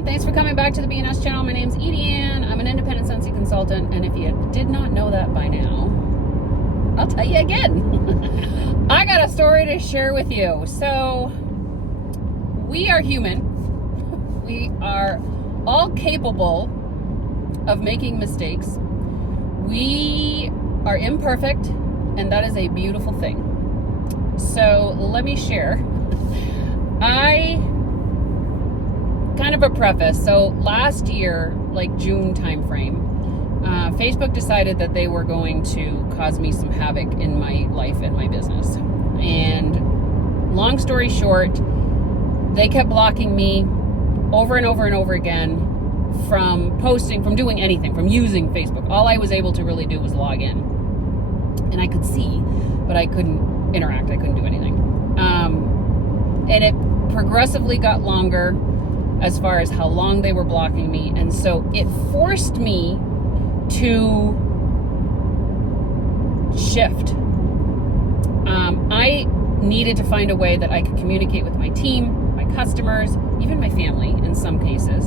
everyone. Thanks for coming back to the BNS channel. My name's Edie Ann. I'm an independent Scentsy consultant, and if you did not know that by now, I'll tell you again. I got a story to share with you. So, we are human. We are all capable of making mistakes. We are imperfect, and that is a beautiful thing. So, let me share. Kind of a preface. So last year, like June timeframe, Facebook decided that they were going to cause me some havoc in my life and my business. And long story short, they kept blocking me over and over and over again from posting, from doing anything, from using Facebook. All I was able to really do was log in. And I could see, but I couldn't interact. I couldn't do anything. And it progressively got longer as far as how long they were blocking me. And so it forced me to shift. I needed to find a way that I could communicate with my team, my customers, even my family in some cases,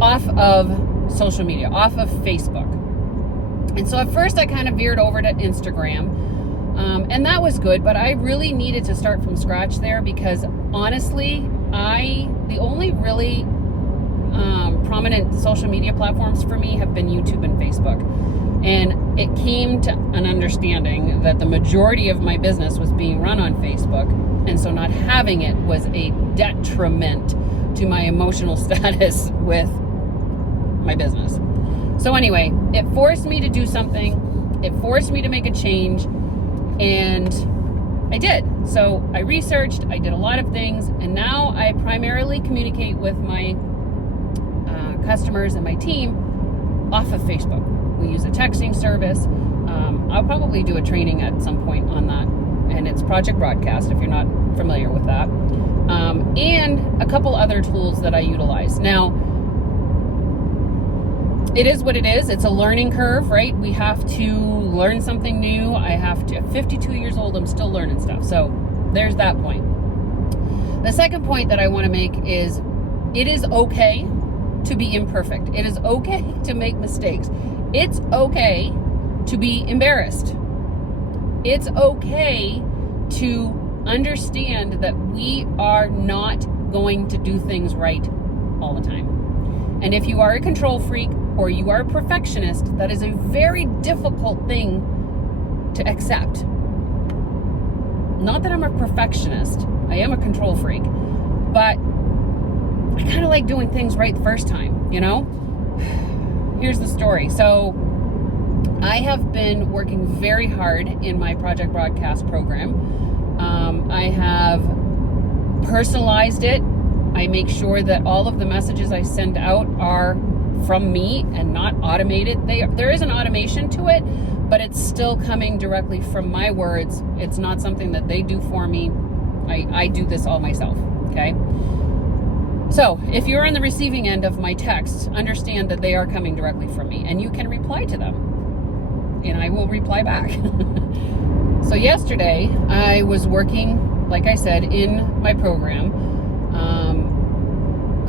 off of social media, off of Facebook. And so at first I kind of veered over to Instagram. And that was good, but I really needed to start from scratch there because honestly, the only really prominent social media platforms for me have been YouTube and Facebook. And it came to an understanding that the majority of my business was being run on Facebook. And so not having it was a detriment to my emotional status with my business. So anyway, it forced me to do something. It forced me to make a change. And I did. So I researched, I did a lot of things, and now I primarily communicate with my customers and my team off of Facebook. We use a texting service. I'll probably do a training at some point on that, and it's Project Broadcast if you're not familiar with that. And a couple other tools that I utilize. Now, it is what it is. It's a learning curve, right? We have to learn something new. I'm 52 years old, I'm still learning stuff. So there's that point. The second point that I want to make is it is okay to be imperfect. It is okay to make mistakes. It's okay to be embarrassed. It's okay to understand that we are not going to do things right all the time. And if you are a control freak or you are a perfectionist, that is a very difficult thing to accept. Not that I'm a perfectionist. I am a control freak. But I kind of like doing things right the first time, you know? Here's the story. So I have been working very hard in my Project Broadcast program. I have personalized it. I make sure that all of the messages I send out are from me and not automated. There is an automation to it, but it's still coming directly from my words. It's not something that they do for me. I do this all myself, okay? So if you're on the receiving end of my texts, understand that they are coming directly from me, and you can reply to them, and I will reply back. So yesterday, I was working, like I said, in my program,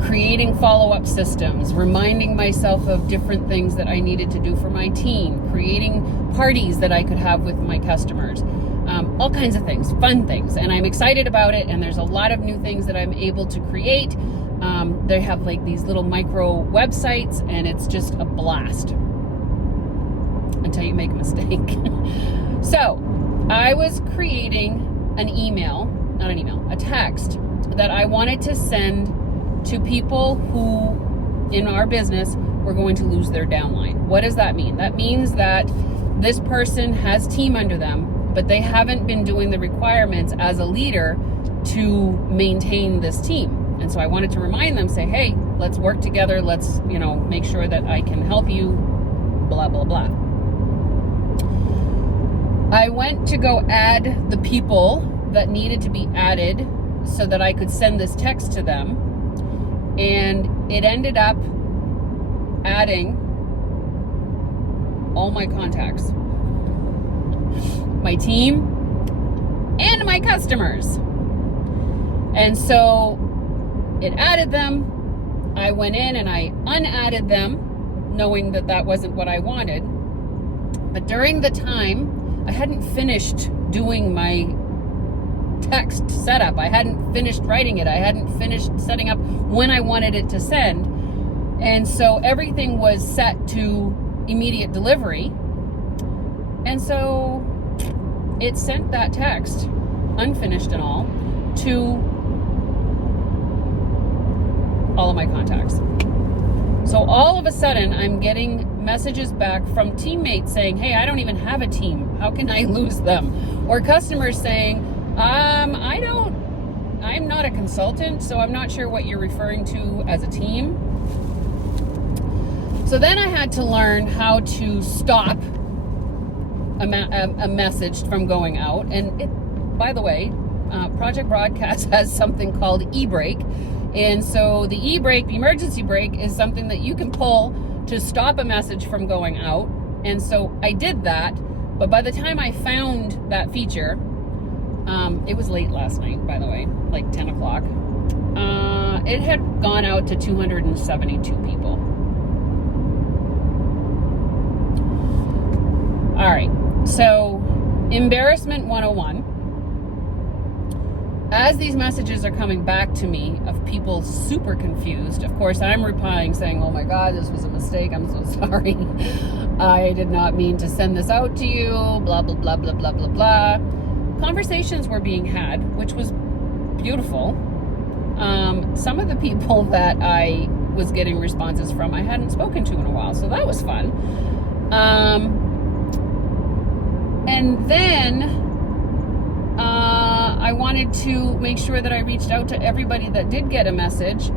creating follow-up systems, reminding myself of different things that I needed to do for my team, creating parties that I could have with my customers, all kinds of things, fun things. And I'm excited about it, and there's a lot of new things that I'm able to create. They have like these little micro websites, and it's just a blast until you make a mistake. So I was creating a text that I wanted to send to people who in our business were going to lose their downline. What does that mean? That means that this person has team under them, but they haven't been doing the requirements as a leader to maintain this team. And so I wanted to remind them, say, hey, let's work together. Let's, make sure that I can help you, blah, blah, blah. I went to go add the people that needed to be added so that I could send this text to them. And it ended up adding all my contacts, my team, and my customers. And so it added them, I went in and I unadded them, knowing that that wasn't what I wanted. But during the time, I hadn't finished doing my text setup. I hadn't finished writing it. I hadn't finished setting up when I wanted it to send. And so everything was set to immediate delivery. And so it sent that text, unfinished and all, to all of my contacts. So all of a sudden, I'm getting messages back from teammates saying, hey, I don't even have a team. How can I lose them? Or customers saying, I'm not a consultant, so I'm not sure what you're referring to as a team. So then I had to learn how to stop a message from going out. And it, by the way, Project Broadcast has something called e-brake. And so the e-brake, the emergency brake, is something that you can pull to stop a message from going out. And so I did that. But by the time I found that feature, it was late last night, by the way, like 10 o'clock. It had gone out to 272 people. All right, so embarrassment 101. As these messages are coming back to me of people super confused, of course, I'm replying saying, oh my God, this was a mistake. I'm so sorry. I did not mean to send this out to you, blah, blah, blah, blah, blah, blah, blah. Conversations were being had, which was beautiful. Some of the people that I was getting responses from, I hadn't spoken to in a while, so that was fun. And then I wanted to make sure that I reached out to everybody that did get a message.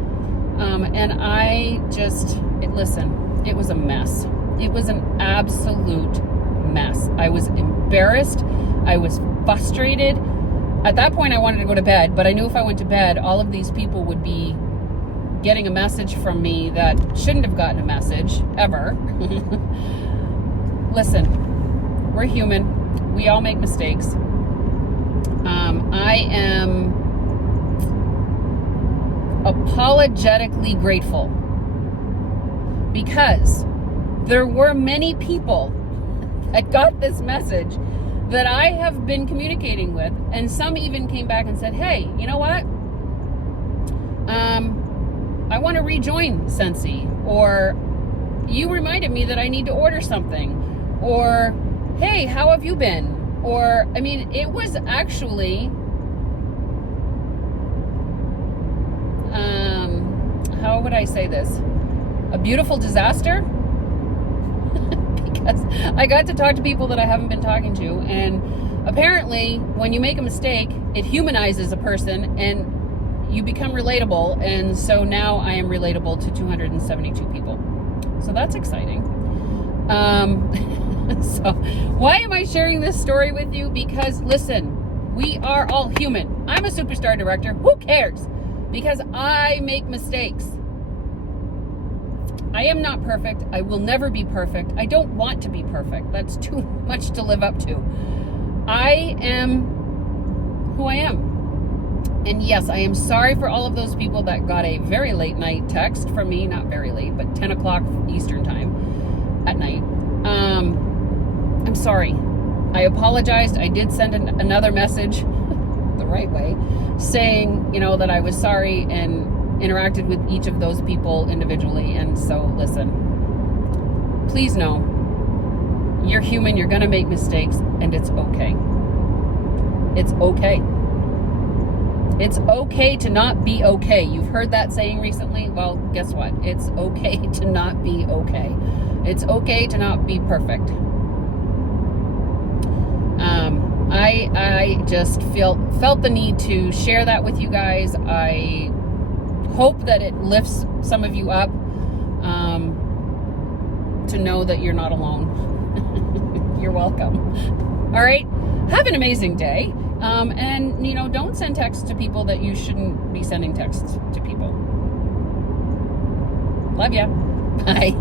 And I just, listen, it was a mess. It was an absolute mess. I was embarrassed. I was frustrated. At that point, I wanted to go to bed, but I knew if I went to bed, all of these people would be getting a message from me that shouldn't have gotten a message, ever. Listen, we're human. We all make mistakes. I am apologetically grateful because there were many people that got this message that I have been communicating with, and some even came back and said, hey, you know what? I want to rejoin Scentsy, or you reminded me that I need to order something, or hey, how have you been? Or, I mean, it was actually, how would I say this? A beautiful disaster. Because I got to talk to people that I haven't been talking to. And apparently, when you make a mistake, it humanizes a person and you become relatable. And so now I am relatable to 272 people. So that's exciting. So why am I sharing this story with you? Because listen, we are all human. I'm a superstar director. Who cares? Because I make mistakes. I am not perfect. I will never be perfect. I don't want to be perfect. That's too much to live up to. I am who I am. And yes, I am sorry for all of those people that got a very late night text from me. Not very late, but 10 o'clock Eastern time at night. I'm sorry. I apologized. I did send another message the right way saying, you know, that I was sorry and interacted with each of those people individually. And so listen, please know you're human. You're going to make mistakes and it's okay. It's okay. It's okay to not be okay. You've heard that saying recently? Well, guess what? It's okay to not be okay. It's okay to not be perfect. I just felt the need to share that with you guys. I hope that it lifts some of you up to know that you're not alone. You're welcome. All right. Have an amazing day. And, you know, don't send texts to people that you shouldn't be sending texts to people. Love ya. Bye.